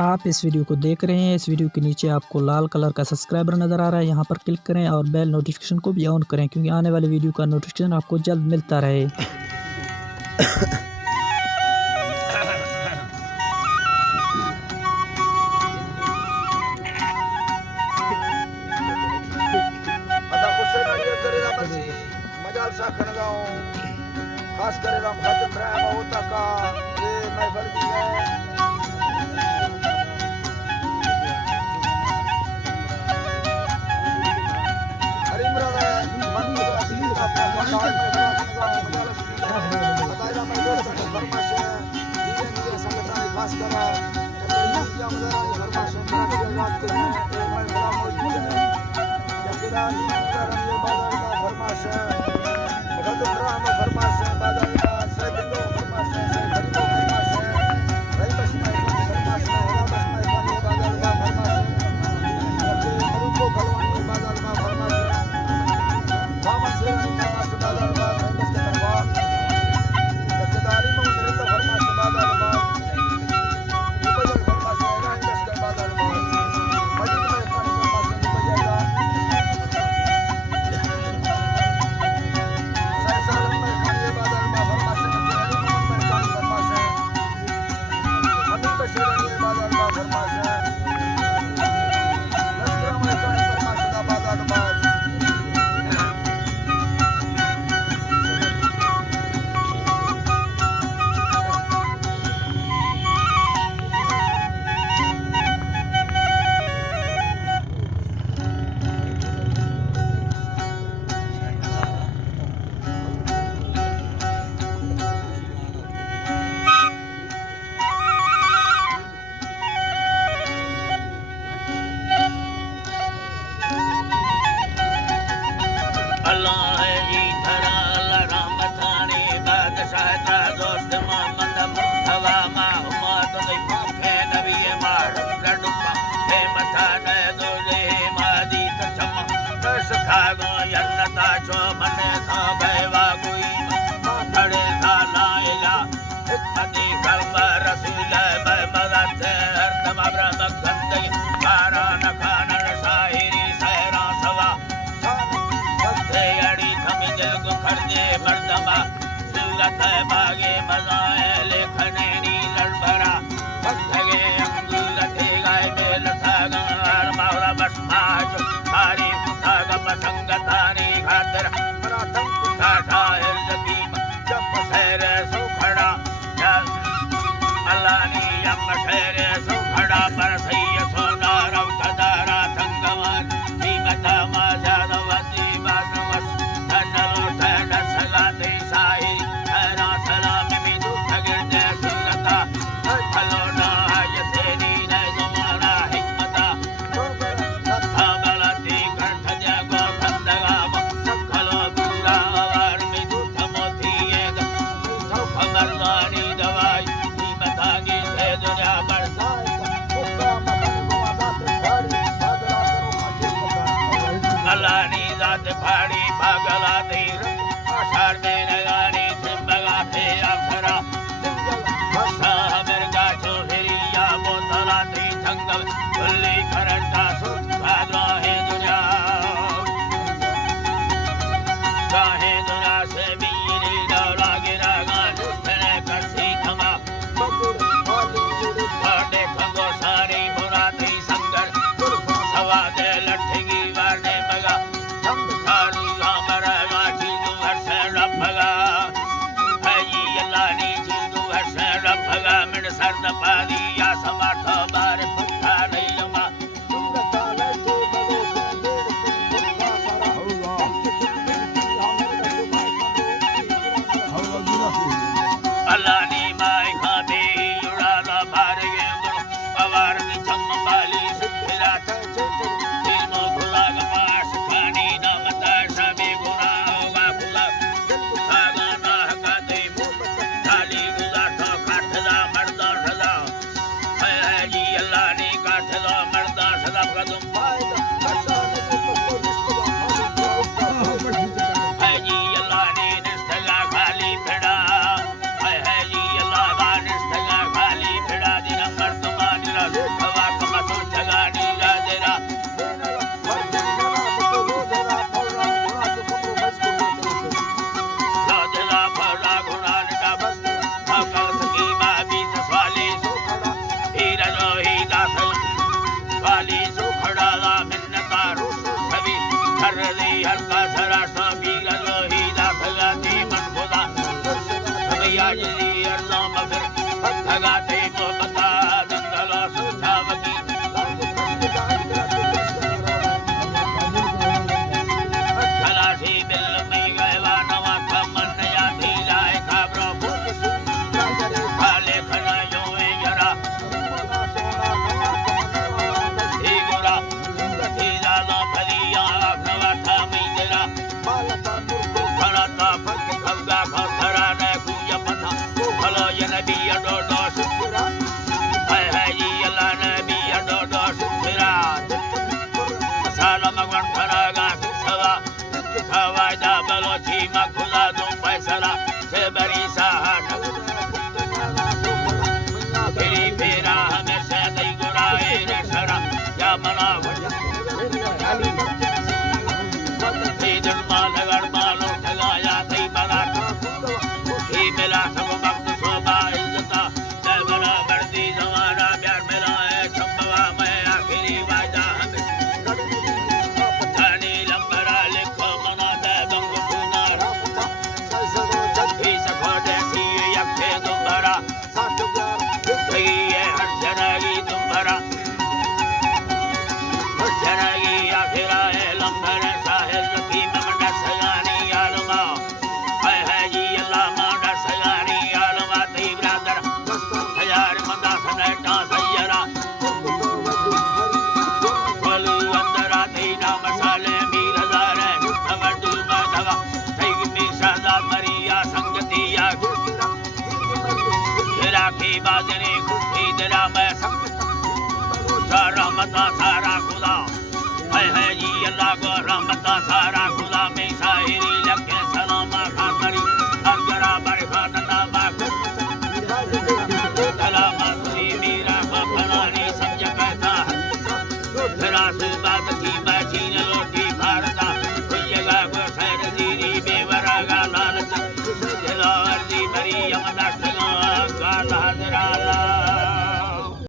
आप इस वीडियो को देख रहे हैं, इस वीडियो के नीचे आपको लाल कलर का सब्सक्राइबर नज़र आ रहा है, यहाँ पर क्लिक करें और बेल नोटिफिकेशन को भी ऑन करें क्योंकि आने वाले वीडियो का नोटिफिकेशन आपको जल्द मिलता रहे। खास करे राम खत्म रहा होता का ये महफिल की है हरी मुराद मन को असली अपना मकान में मजाल बताया मैं दोस्त का फरमाइश है ये संगठन खास करा या मजाल फरमाइश है मेरा याद करना है मैं बड़ा मौजूद है जगदार ये बाजार का फरमाइश है खत्म रहा में फरमाइश है बाजार बागे मजाए लेखने नी लड़भरा पत्थगे अंगूर थे गाय बेल थागार मावरा बस माज सारी थागम संगतानी खातर प्रथम पुथा शायर जकीम जब शहर सो खड़ा अल्लाह नी यम शहर सो खड़ा पर सही सोना रव कदारा थंगमान कीमता मा ज्यादा वती बासवस धनलो ठंड सगा दे साई भाड़ी पागला देर आषाढ़ में लगानी चिंबगा थे अफरा बसा मिर्गा चोहरिया बोतला थे जंगल खुली करंटा सुधारा है दुनिया काहे दुनिया से बीरी डौला गिरा गाने करसी खमा बाटे खंगो सारी बुरा थी संगर सवा दे लठगी वारने मगा सर्द पादी या समर्थ बार पुट्ठा नहीं लमा अल्लाह ने माय खाते उड़ाला बार के पवार में चम्बाली सिद्धरा तीनो भुला गपास खानी ना मता सभी गुना होगा भुला खागा ना हका दे थाली गुजार तो खाटदा मर्दा सदा खाली सुखड़ा दा मिन्नतार सभी हर दी हर का सरा सभी गलोही दा भगाते मन खुदा सभी आज दी अर्ज़ा मगर भगाते मोहब्बता दंगला सुछावती खलासी दिल में गवा नवा खमन या ढीलाए खबरों खाले खना यो जरा गोरा ढीला ना भलिया नवा था मैं जरा खना था फक खबगा खतरा ने कुया पता भलो ये नबी अडो डो शुक्रा है जी अल्लाह नबी अडो डो शुक्रा साला मगन खरागा सवा सवा जा बलोची मखुदा दो पैसला से बरी साहन तेरी फेरा हमेशा दई गुराए रे सरा या मना दिन माल गड़ मालो ठगाया दई बना ही मिला सब वक्त सोबा इज्जता मैं बड़ा बर्दी जमाना प्यार मिला है संभवा मैं आखिरी वादा हमें थानी लंबरा लिखो मना दे बंग सुनार ही सखोटे सी यखे दुबरा गई है हर जनगी दुबरा हर जनगी आखिरा है लंबरे साहिल की ममडा सगानी आलमा है जी अल्लाह माडा सगानी आलमा ती ब्रादर हजार मंदा खनेटा सैयरा बोलू अंदरा तीना मसाले मीर हजारे अवडू माधवा तई मी सादा मरिया संगतिया राखी बाजरे खुशी दिला मैं रहमता सारा खुदा है जी अल्लाह को रहमता सारा